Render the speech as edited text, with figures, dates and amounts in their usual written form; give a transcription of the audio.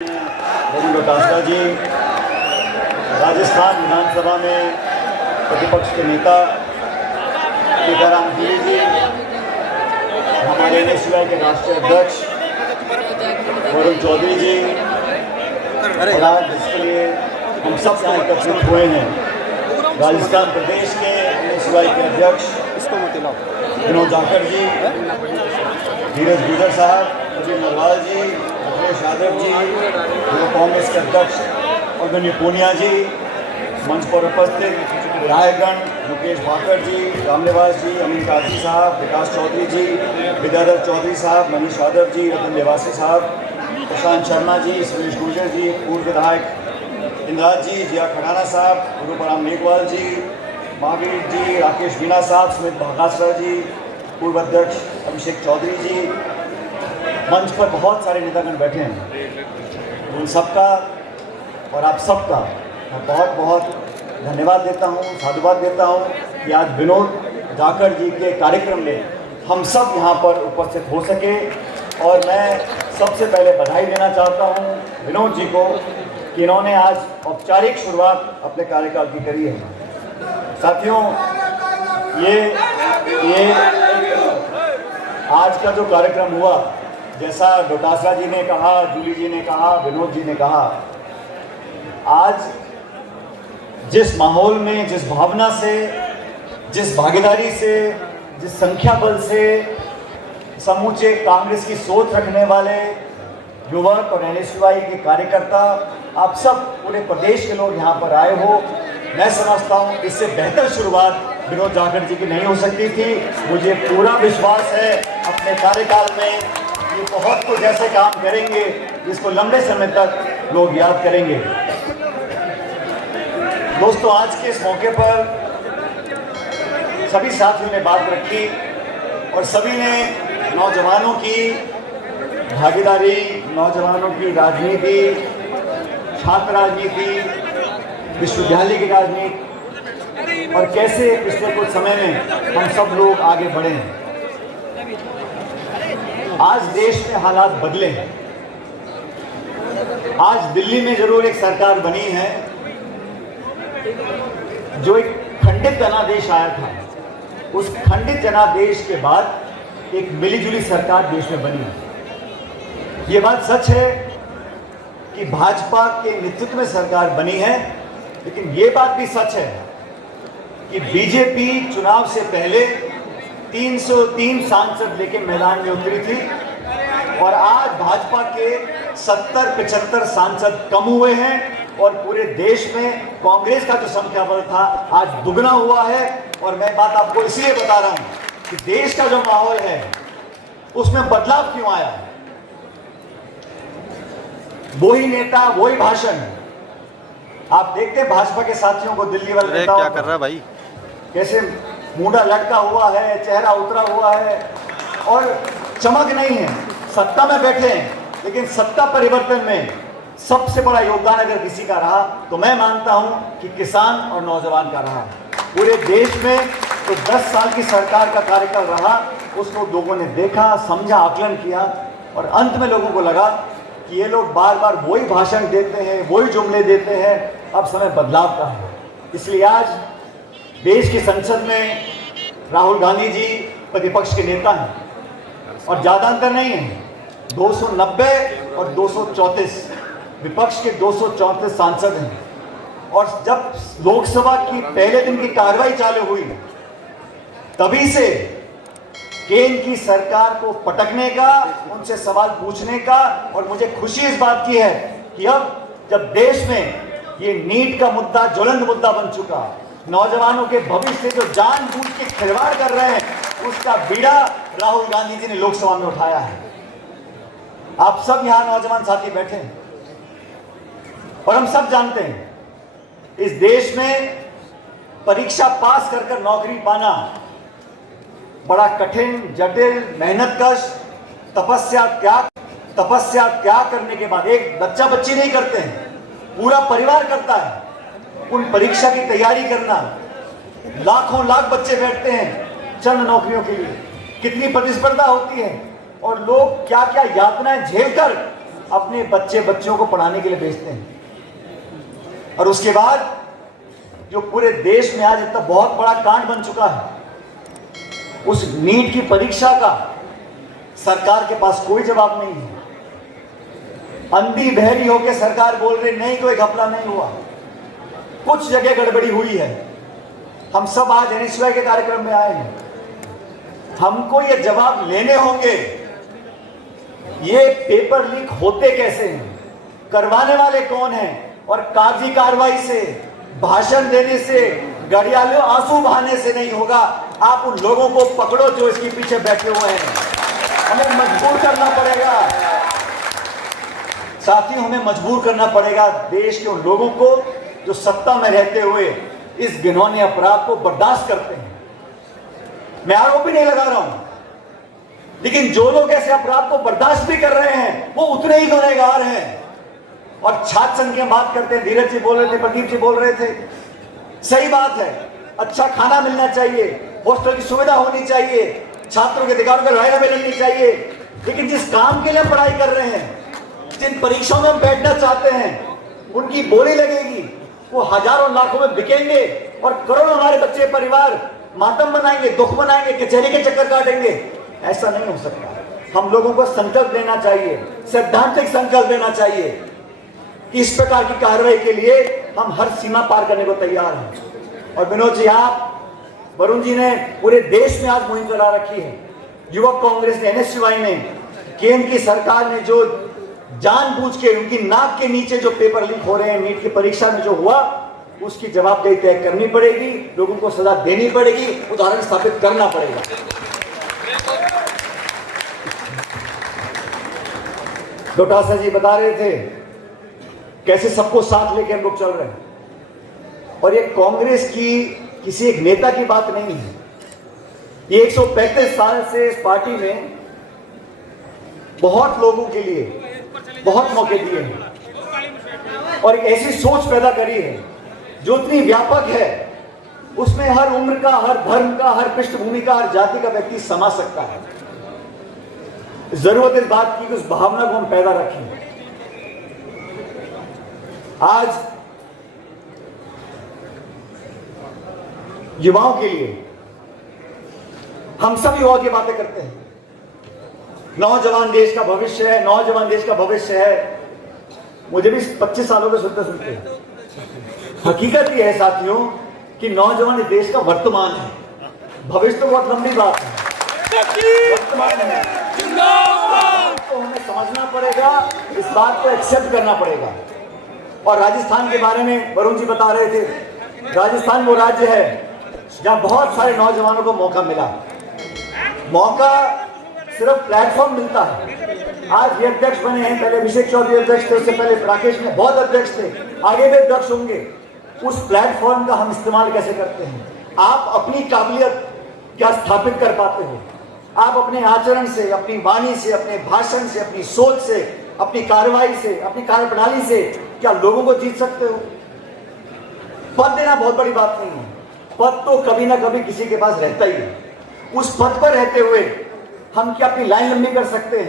डोटासरा जी राजस्थान विधानसभा में प्रतिपक्ष के नेता टीकाराम गिरी जी, हमारे एनएसयूआई के राष्ट्रीय अध्यक्ष वरुण चौधरी जी, और आज जिसके लिए हम सब यहाँ एकत्रित हुए हैं, राजस्थान प्रदेश के एनएसयूआई के अध्यक्ष विनोद जाखड़ जी, धीरज गुजर साहब, अजय नरवाल जी, अखिलेश यादव जी, कांग्रेस के अध्यक्ष अग्रणी पूनिया जी, मंच पर उपस्थित विधायकगण मुकेश भाकर जी, रामनिवास जी, अमीन काजी साहब, विकास चौधरी जी, विद्याधर चौधरी साहब, मनीष यादव जी, रतन देवासी साहब, प्रशांत शर्मा जी, सुरेश गुर्जर जी, पूर्व विधायक इंद्राज जी, जिया खड़ाना साहब, गुरुपराम मेघवाल जी, महावीर जी, राकेश मीणा साहब, सुमित भागासरा जी, पूर्व अध्यक्ष अभिषेक चौधरी जी, मंच पर बहुत सारे नेतागण बैठे हैं। उन सबका और आप सबका मैं बहुत बहुत धन्यवाद देता हूँ, साधुवाद देता हूँ कि आज विनोद जाखड़ जी के कार्यक्रम में हम सब यहाँ पर उपस्थित हो सके। और मैं सबसे पहले बधाई देना चाहता हूँ विनोद जी को कि इन्होंने आज औपचारिक शुरुआत अपने कार्यकाल की करी है। साथियों, ये आज का जो कार्यक्रम हुआ, जैसा डोटासरा जी ने कहा, जूली जी ने कहा, विनोद जी ने कहा, आज जिस माहौल में, जिस भावना से, जिस भागीदारी से, जिस संख्या बल से समूचे कांग्रेस की सोच रखने वाले युवक और एनएसयूआई के कार्यकर्ता, आप सब पूरे प्रदेश के लोग यहाँ पर आए हो, मैं समझता हूँ इससे बेहतर शुरुआत विनोद जाखड़ जी की नहीं हो सकती थी। मुझे पूरा विश्वास है अपने कार्यकाल में ये बहुत कुछ ऐसे काम करेंगे जिसको लंबे समय तक लोग याद करेंगे। दोस्तों, आज के इस मौके पर सभी साथियों ने बात रखी और सभी ने नौजवानों की भागीदारी, नौजवानों की राजनीति, छात्र राजनीति, विश्वविद्यालय की राजनीति और कैसे पिछले कुछ समय में हम सब लोग आगे बढ़े हैं। आज देश में हालात बदले हैं। आज दिल्ली में जरूर एक सरकार बनी है, जो एक खंडित जनादेश आया था, उस खंडित जनादेश के बाद एक मिलीजुली सरकार देश में बनी है। ये बात सच है कि भाजपा के नेतृत्व में सरकार बनी है, लेकिन ये बात भी सच है कि बीजेपी चुनाव से पहले 303 सांसद लेके मैदान में उतरी थी और आज भाजपा के 70-75 सांसद कम हुए हैं और पूरे देश में कांग्रेस का जो संख्या बल था आज दुगना हुआ है। और मैं बात आपको इसलिए बता रहा हूं कि देश का जो माहौल है उसमें बदलाव क्यों आया है। वही नेता, वही भाषण। आप देखते हैं भाजपा के साथियों को, दिल्ली वाले नेताओं क्या कर रहा है भाई, कैसे मुंडा लटका हुआ है, चेहरा उतरा हुआ है और चमक नहीं है। सत्ता में बैठे हैं, लेकिन सत्ता परिवर्तन में सबसे बड़ा योगदान अगर किसी का रहा तो मैं मानता हूं कि किसान और नौजवान का रहा। पूरे देश में तो 10 साल की सरकार का कार्यकाल रहा, उसको लोगों ने देखा, समझा, आकलन किया और अंत में लोगों को लगा कि ये लोग बार बार वही भाषण देते हैं, वही जुमले देते हैं, अब समय बदलाव का है। इसलिए आज देश की संसद में राहुल गांधी जी प्रतिपक्ष के नेता हैं और ज़्यादा अंतर नहीं है, 290 और 234, विपक्ष के 234 सांसद हैं। और जब लोकसभा की पहले दिन की कार्रवाई चालू हुई, तभी से केंद्र की सरकार को पटकने का, उनसे सवाल पूछने का, और मुझे खुशी इस बात की है कि अब जब देश में ये नीट का मुद्दा ज्वलंत मुद्दा बन चुका, नौजवानों के भविष्य से जो जानबूझ के खिलवाड़ कर रहे हैं, उसका बीड़ा राहुल गांधी जी ने लोकसभा में उठाया है। आप सब यहाँ नौजवान साथी बैठे हैं और हम सब जानते हैं इस देश में परीक्षा पास कर नौकरी पाना बड़ा कठिन, जटिल, मेहनतकश, तपस्या त्याग करने के बाद एक बच्चा बच्ची नहीं करते हैं, पूरा परिवार करता है। उन परीक्षा की तैयारी करना, लाखों लाख बच्चे बैठते हैं चंद नौकरियों के लिए, कितनी प्रतिस्पर्धा होती है और लोग क्या क्या यातनाएं झेलकर अपने बच्चों को पढ़ाने के लिए भेजते हैं। और उसके बाद जो पूरे देश में आज इतना बहुत बड़ा कांड बन चुका है, उस नीट की परीक्षा का सरकार के पास कोई जवाब नहीं है। अंधी बहरी होकर सरकार बोल रही नहीं, कोई घपला नहीं हुआ, कुछ जगह गड़बड़ी हुई है। हम सब आज एनएसयूआई के कार्यक्रम में आए हैं, हमको ये जवाब लेने होंगे, ये पेपर लीक होते कैसे हैं, करवाने वाले कौन हैं, और कागजी कार्रवाई से, भाषण देने से, घड़ियालों आंसू बहाने से नहीं होगा। आप उन लोगों को पकड़ो जो इसके पीछे बैठे हुए हैं। हमें मजबूर करना पड़ेगा साथियों, हमें मजबूर करना पड़ेगा देश के उन लोगों को जो सत्ता में रहते हुए इस घिनौने अपराध को बर्दाश्त करते हैं। मैं आरोप भी नहीं लगा रहा हूं, लेकिन जो लोग ऐसे अपराध को बर्दाश्त भी कर रहे हैं वो उतने ही गुनहगार हैं। और छात्र संघ की बात करते हैं, धीरज जी बोल रहे थे, प्रदीप जी बोल रहे थे, सही बात है, अच्छा खाना मिलना चाहिए, हॉस्टल की सुविधा होनी चाहिए, छात्रों के अधिकारों की लड़ाई में लड़नी चाहिए। लेकिन जिस काम के लिए हम पढ़ाई कर रहे हैं, जिन परीक्षाओं में हम बैठना चाहते हैं, उनकी बोली लगेगी, वो हजारों लाखों में बिकेंगे और करोड़ों हमारे बच्चे परिवार मातम बनाएंगे, दुख बनाएंगे, कचहरी के चक्कर काटेंगे। ऐसा नहीं हो सकता। हम लोगों को संकल्प लेना चाहिए, सैद्धांतिक संकल्प लेना चाहिए कि इस प्रकार की कार्रवाई के लिए हम हर सीमा पार करने को तैयार हैं। और विनोद जी, आप, वरुण जी ने पूरे देश में आज मुहिम चला रखी है। युवक कांग्रेस ने, एनएसयूआई ने, केंद्र की सरकार ने जो जानबूझ के उनकी नाक के नीचे जो पेपर लीक हो रहे हैं, नीट की परीक्षा में जो हुआ, उसकी जवाबदेही तय करनी पड़ेगी, लोगों को सजा देनी पड़ेगी, उदाहरण स्थापित करना पड़ेगा। डोटासरा जी बता रहे थे कैसे सबको साथ लेके हम लोग चल रहे हैं। और ये कांग्रेस की किसी एक नेता की बात नहीं है, ये 135 साल से इस पार्टी में बहुत लोगों के लिए बहुत मौके दिए हैं और एक ऐसी सोच पैदा करी है जो इतनी व्यापक है, उसमें हर उम्र का, हर धर्म का, हर पृष्ठभूमि का, हर जाति का व्यक्ति समा सकता है। जरूरत इस बात की कि उस भावना को हम पैदा रखें। आज युवाओं के लिए हम सब युवाओं की बातें करते हैं, नौजवान देश का भविष्य है, नौजवान देश का भविष्य है। मुझे भी 25 सालों में सुनते सुनते हकीकत ये है साथियों कि नौजवान देश का वर्तमान है, भविष्य तो बहुत लंबी बात है, वर्तमान है, तो हमें समझना पड़ेगा, इस बात को एक्सेप्ट करना पड़ेगा। और राजस्थान के बारे में वरुण जी बता रहे थे, राजस्थान वो राज्य है जहां बहुत सारे नौजवानों को मौका मिला। मौका सिर्फ प्लेटफॉर्म मिलता है। आज ये अध्यक्ष बने हैं, पहले अभिषेक चौधरी अध्यक्ष थे, उससे पहले राकेश में बहुत अध्यक्ष थे, आगे भी अध्यक्ष होंगे। उस प्लेटफॉर्म का हम इस्तेमाल कैसे करते हैं? आप अपनी काबिलियत क्या स्थापित कर पाते हो? आप अपने आचरण से, अपनी वाणी से, अपने भाषण से, अपनी सोच से, अपनी कार्रवाई से, अपनी कार्यप्रणाली से क्या लोगों को जीत सकते हो? पद देना बहुत बड़ी बात नहीं है, पद तो कभी ना कभी किसी के पास रहता ही है। उस पद पर रहते हुए हम क्या अपनी लाइन लंबी कर सकते हैं?